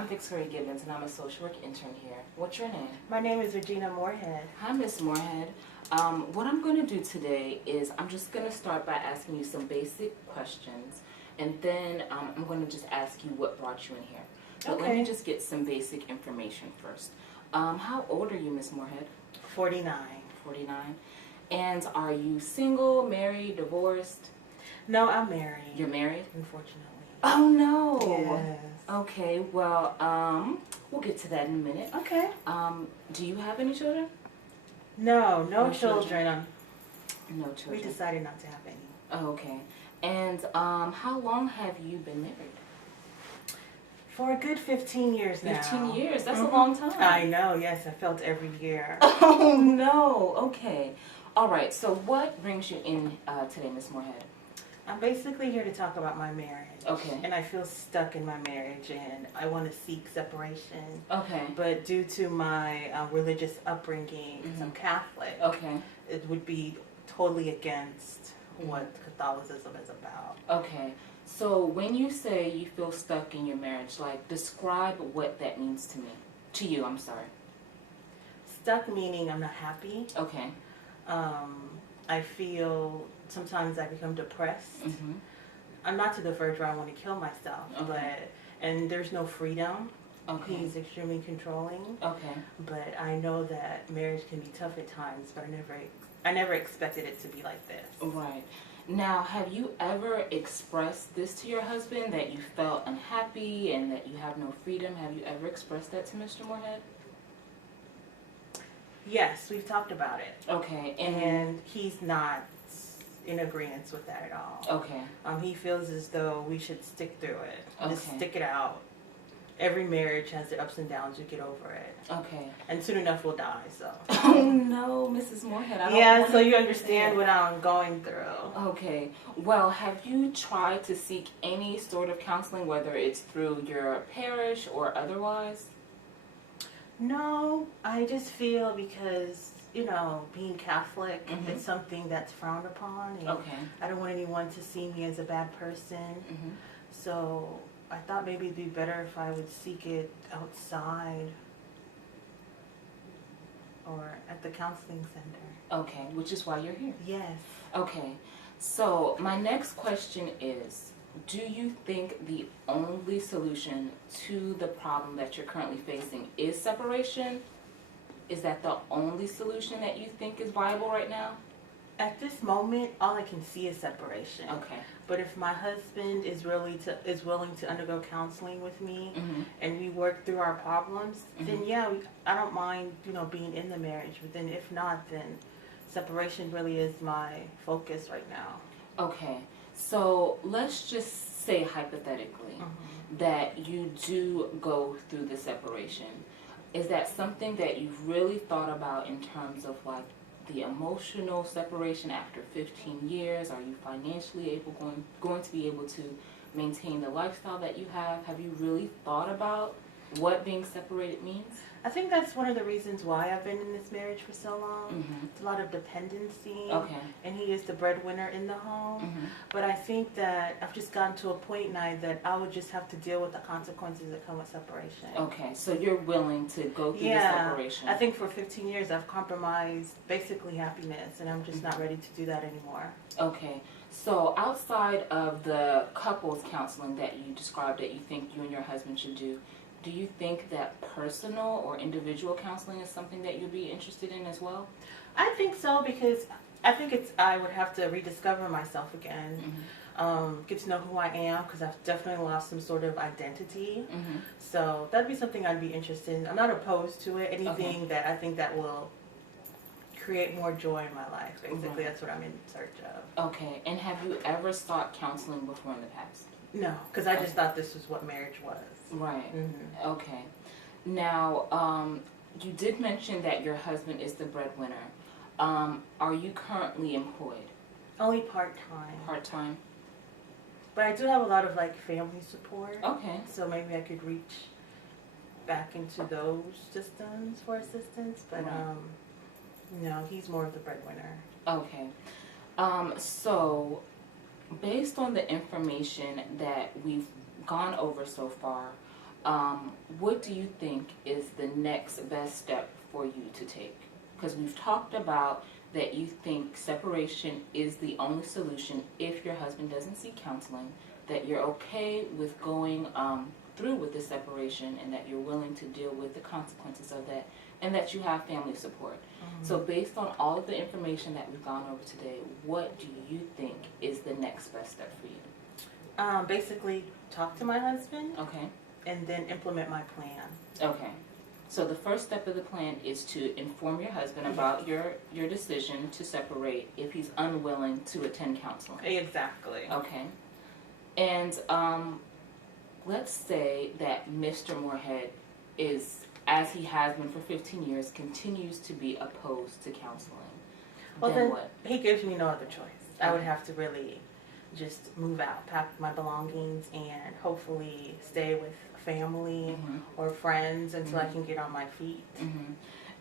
I'm Victoria Gibbons, and I'm a social work intern here. What's your name? My name is Regina Moorhead. Hi, Miss Moorhead. What I'm going to do today is I'm just going to start by asking you some basic questions, and then I'm going to just ask you what brought you in here. But let me just get some basic information first. How old are you, Miss Moorhead? 49. 49. And are you single, married, divorced? No, I'm married. You're married? Unfortunately. Oh, no. Yes. Okay, well, we'll get to that in a minute. Okay. Do you have any children? No No children. No children. We decided not to have any. Oh, okay. And how long have you been married? For a good 15 years now. 15 years? That's a long time. I know, yes. I felt every year. Oh, no. Okay. All right. So what brings you in today, Miss Moorhead? I'm basically here to talk about my marriage. Okay. And I feel stuck in my marriage and I want to seek separation. Okay. But due to my religious upbringing, because I'm Catholic, Okay. it would be totally against what Catholicism is about. Okay. So when you say you feel stuck in your marriage, like describe what that means to me. To you, I'm sorry. Stuck meaning I'm not happy. Okay. I feel sometimes I become depressed. Mm-hmm. I'm not to the verge where I want to kill myself, and there's no freedom. Okay. He's extremely controlling. Okay. But I know that marriage can be tough at times, but I never expected it to be like this. Right. Now, have you ever expressed this to your husband, that you felt unhappy and that you have no freedom? Have you ever expressed that to Mr. Moorhead? Yes, we've talked about it. Okay. And he's not in agreement with that at all. Okay. He feels as though we should stick through it. Just Okay. stick it out. Every marriage has the ups and downs. You get over it. Okay. And soon enough we'll die, so. Oh, no, Mrs. Moorhead. I don't Yeah, want so to you hear understand that. what I'm going through. Okay. Well, have you tried to seek any sort of counseling, whether it's through your parish or otherwise? No, I just feel because, being Catholic, it's something that's frowned upon. And Okay. I don't want anyone to see me as a bad person. Mm-hmm. So I thought maybe it'd be better if I would seek it outside or at the counseling center. Okay, which is why you're here. Yes. Okay, so my next question is, do you think the only solution to the problem that you're currently facing is separation? Is that the only solution that you think is viable right now? At this moment, all I can see is separation. Okay. But if my husband is willing to undergo counseling with me, Mm-hmm. and we work through our problems, then yeah, I don't mind, being in the marriage. But then if not, then separation really is my focus right now. Okay, so let's just say hypothetically that you do go through the separation. Is that something that you've really thought about in terms of like the emotional separation after 15 years? Are you financially going to be able to maintain the lifestyle that you have? Have you really thought about what being separated means? I think that's one of the reasons why I've been in this marriage for so long. Mm-hmm. It's a lot of dependency. Okay. And he is the breadwinner in the home. Mm-hmm. But I think that I've just gotten to a point now that I would just have to deal with the consequences that come with separation. Okay, so you're willing to go through the separation. I think for 15 years I've compromised basically happiness, and I'm just not ready to do that anymore. Okay, so outside of the couples counseling that you described that you think you and your husband should do you think that personal or individual counseling is something that you'd be interested in as well? I think so, because I think I would have to rediscover myself again. Mm-hmm. Get to know who I am, because I've definitely lost some sort of identity. Mm-hmm. So that'd be something I'd be interested in. I'm not opposed to it. Anything that I think that will create more joy in my life. Basically, that's what I'm in search of. Okay, and have you ever sought counseling before in the past? No, because I just thought this was what marriage was. Right. Mm-hmm. Okay. Now, you did mention that your husband is the breadwinner. Are you currently employed? Only part-time. Part-time? But I do have a lot of family support. Okay. So maybe I could reach back into those systems for assistance. But no, he's more of the breadwinner. Okay. So based on the information that we've gone over so far, what do you think is the next best step for you to take? Because we've talked about that you think separation is the only solution if your husband doesn't seek counseling, that you're okay with going through with the separation, and that you're willing to deal with the consequences of that, and that you have family support. So based on all of the information that we've gone over today, what do you think is the next best step for you? Basically, talk to my husband Okay. and then implement my plan. Okay. So the first step of the plan is to inform your husband about your decision to separate if he's unwilling to attend counseling. Exactly. Okay. And let's say that Mr. Moorhead is, as he has been for 15 years, continues to be opposed to counseling. Well, then then what? he gives me no other choice. I would have to really just move out, pack my belongings, and hopefully stay with family or friends until I can get on my feet.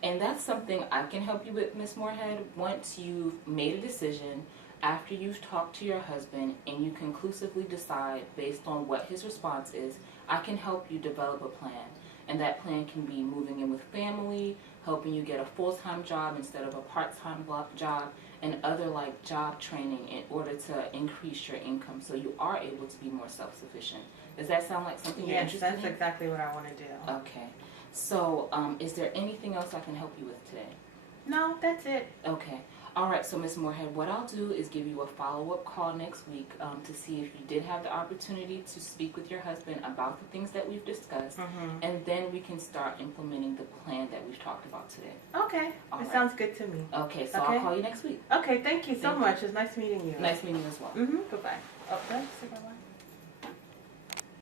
And that's something I can help you with, Ms. Moorhead. Once you've made a decision, after you've talked to your husband and you conclusively decide based on what his response is, I can help you develop a plan. And that plan can be moving in with family, helping you get a full-time job instead of a part-time job, and other like job training in order to increase your income so you are able to be more self-sufficient. Does that sound like something you're Yes, interested that's in? exactly what I want to do. Okay. So, is there anything else I can help you with today? No, that's it. Okay. All right, so Ms. Moorhead, what I'll do is give you a follow-up call next week to see if you did have the opportunity to speak with your husband about the things that we've discussed, and then we can start implementing the plan that we've talked about today. Okay, All it right. sounds good to me. Okay, so Okay. I'll call you next week. Okay, thank you so Thank you. much. It's nice meeting you. Nice meeting you as well. Goodbye. Oh, did I say bye-bye?